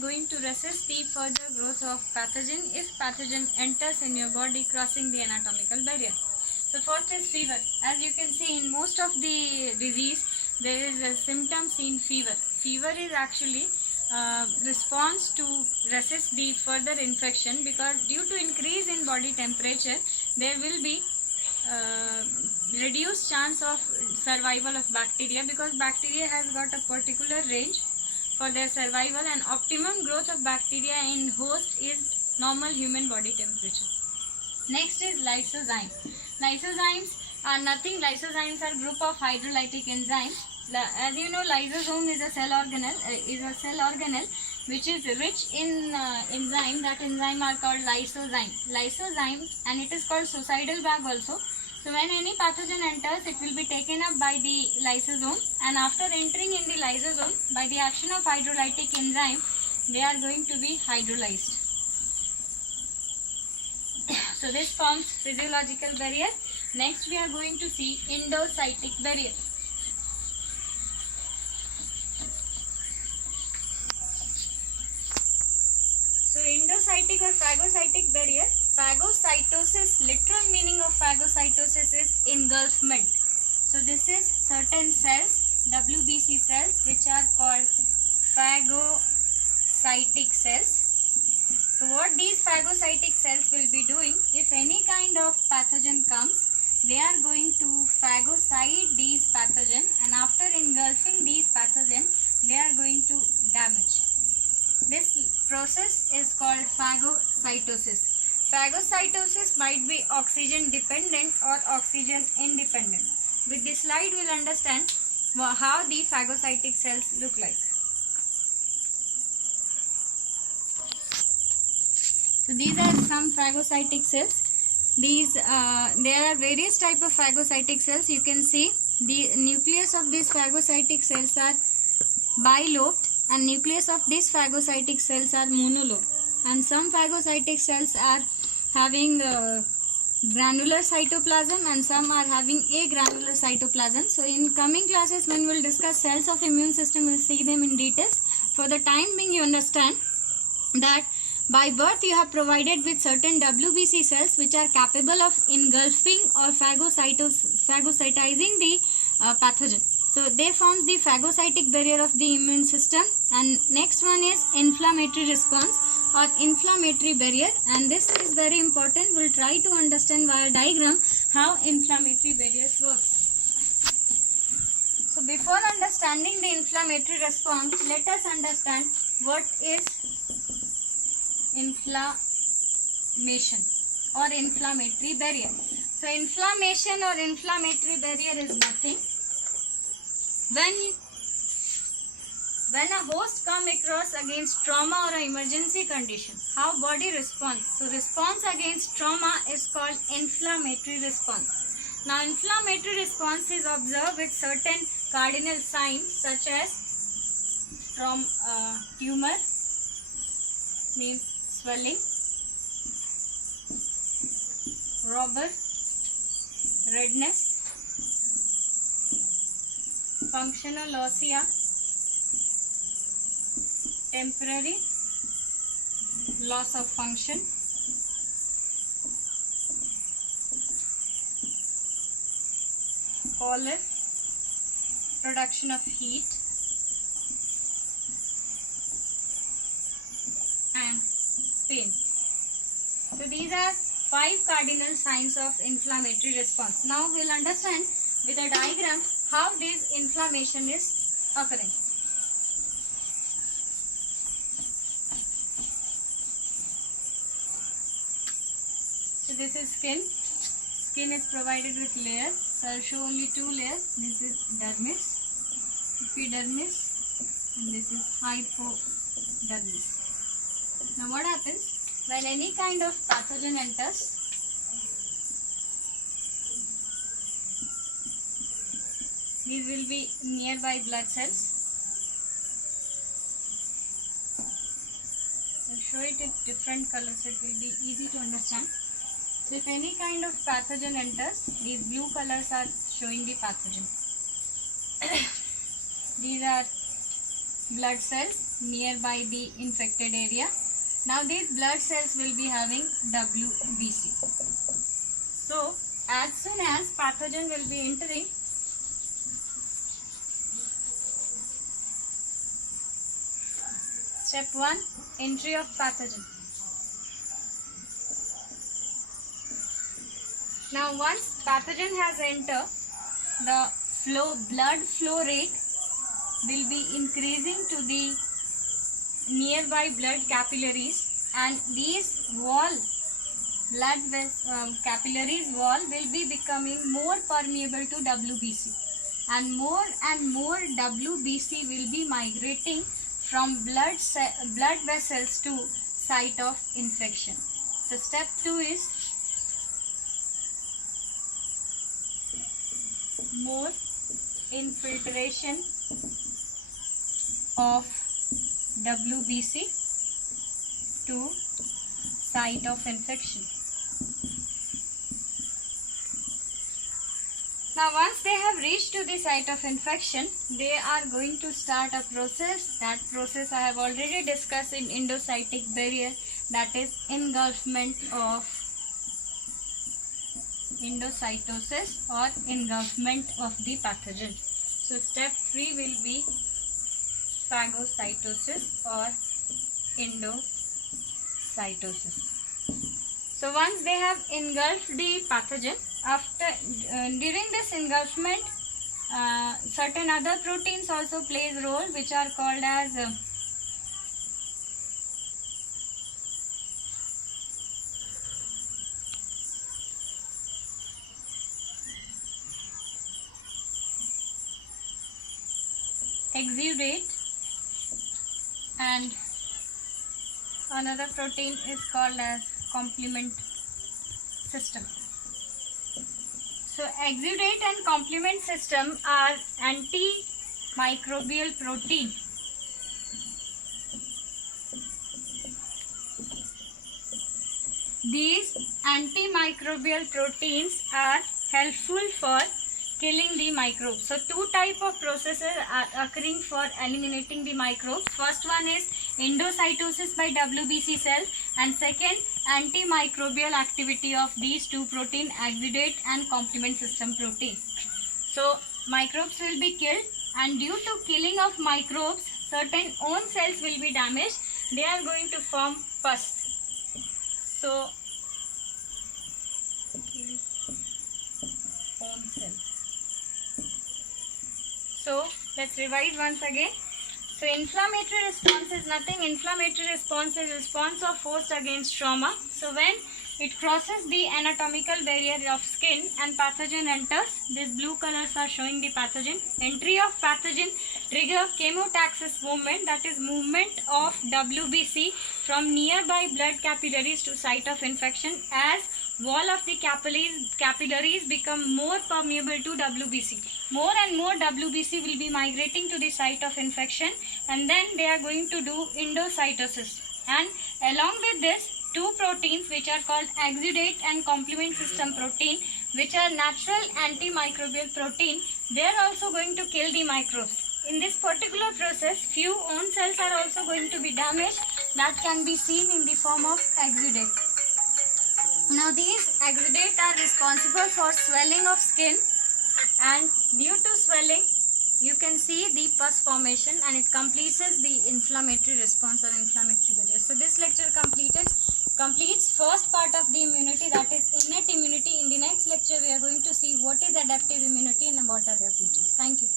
Going to resist the further growth of pathogen if pathogen enters in your body crossing the anatomical barrier. So first is fever. As you can see, in most of the disease there is a symptom seen fever. Fever is actually response to resist the further infection, because due to increase in body temperature there will be reduced chance of survival of bacteria, because bacteria has got a particular range for their survival, and optimum growth of bacteria in host is normal human body temperature. Next is lysozyme. Lysozymes are nothing. Lysozymes are group of hydrolytic enzymes. As you know, lysosome is a cell organelle which is rich in enzyme. That enzyme are called lysozyme. Lysozyme, and it is called suicidal bag also. So when any pathogen enters, it will be taken up by the lysosome, and after entering in the lysosome, by the action of hydrolytic enzyme, they are going to be hydrolyzed. So this forms physiological barrier. Next we are going to see endocytic barrier. So endocytic or phagocytic barrier. Phagocytosis, literal meaning of phagocytosis is engulfment. So this is certain cells, WBC cells, which are called phagocytic cells. So what these phagocytic cells will be doing, if any kind of pathogen comes, they are going to phagocyte these pathogen, and after engulfing these pathogen, they are going to damage. This process is called phagocytosis. Phagocytosis might be oxygen dependent or oxygen independent. With this slide we will understand how the phagocytic cells look like. So these are some phagocytic cells. There are various type of phagocytic cells. You can see the nucleus of these phagocytic cells are bilobed, and nucleus of these phagocytic cells are monolobed, and some phagocytic cells are having granular cytoplasm and some are having agranular cytoplasm. So in coming classes, when we will discuss cells of immune system, we will see them in details. For the time being, you understand that by birth you have provided with certain WBC cells which are capable of engulfing or phagocytizing the pathogen. So they form the phagocytic barrier of the immune system. And next one is inflammatory response or inflammatory barrier, and this is very important. We'll try to understand via diagram how inflammatory barriers works. So before understanding the inflammatory response, let us understand what is inflammation or inflammatory barrier. So inflammation or inflammatory barrier is nothing. When a host come across against trauma or an emergency condition, how body responds? So response against trauma is called inflammatory response. Now inflammatory response is observed with certain cardinal signs such as tumor, means swelling, rubber, redness, functional ossia, temporary loss of function, pallor, production of heat, and pain. So these are 5 cardinal signs of inflammatory response. Now we will understand with a diagram how this inflammation is occurring. So this is skin. Skin is provided with layers. So I will show only 2 layers. This is dermis, epidermis, and this is hypodermis. Now what happens when any kind of pathogen enters? These will be nearby blood cells. I'll show it in different colors so it will be easy to understand. So if any kind of pathogen enters, these blue colors are showing the pathogen. These are blood cells. nearby the infected area. Now these blood cells will be having WBC. So as soon as pathogen will be entering, step 1, entry of pathogen. Now once pathogen has entered, the blood flow rate will be increasing to the nearby blood capillaries, and these capillaries wall will be becoming more permeable to WBC, and more WBC will be migrating from blood vessels to site of infection. So step 2 is more infiltration of WBC to site of infection. Now once they have reached to the site of infection, they are going to start a process. That process I have already discussed in endocytic barrier, that is engulfment of endocytosis or engulfment of the pathogen. So step 3 will be phagocytosis or endocytosis. So once they have engulfed the pathogen, during this engulfment, certain other proteins also plays role, which are called as exudate, and another protein is called as complement system. So exudate and complement system are antimicrobial protein. These antimicrobial proteins are helpful for killing the microbes. So two type of processes are occurring for eliminating the microbes. First one is endocytosis by WBC cell, and second, antimicrobial activity of these two protein, exudate and complement system protein. So microbes will be killed, and due to killing of microbes, certain own cells will be damaged. They are going to form pus. So own cell. So let's revise once again. So inflammatory response is nothing. Inflammatory response is response of host against trauma. So when it crosses the anatomical barrier of skin and pathogen enters, these blue colors are showing the pathogen. Entry of pathogen trigger chemotaxis movement, that is movement of WBC from nearby blood capillaries to site of infection. As wall of the capillaries become more permeable to WBC, more and more WBC will be migrating to the site of infection, and then they are going to do endocytosis. And along with this, two proteins which are called exudate and complement system protein, which are natural antimicrobial protein, they are also going to kill the microbes. In this particular process, few own cells are also going to be damaged. That can be seen in the form of exudate. Now these exudate are responsible for swelling of skin, and due to swelling you can see the pus formation, and it completes the inflammatory response or inflammatory barrier. So this lecture completes first part of the immunity, that is innate immunity. In the next lecture we are going to see what is adaptive immunity and what are their features. Thank you.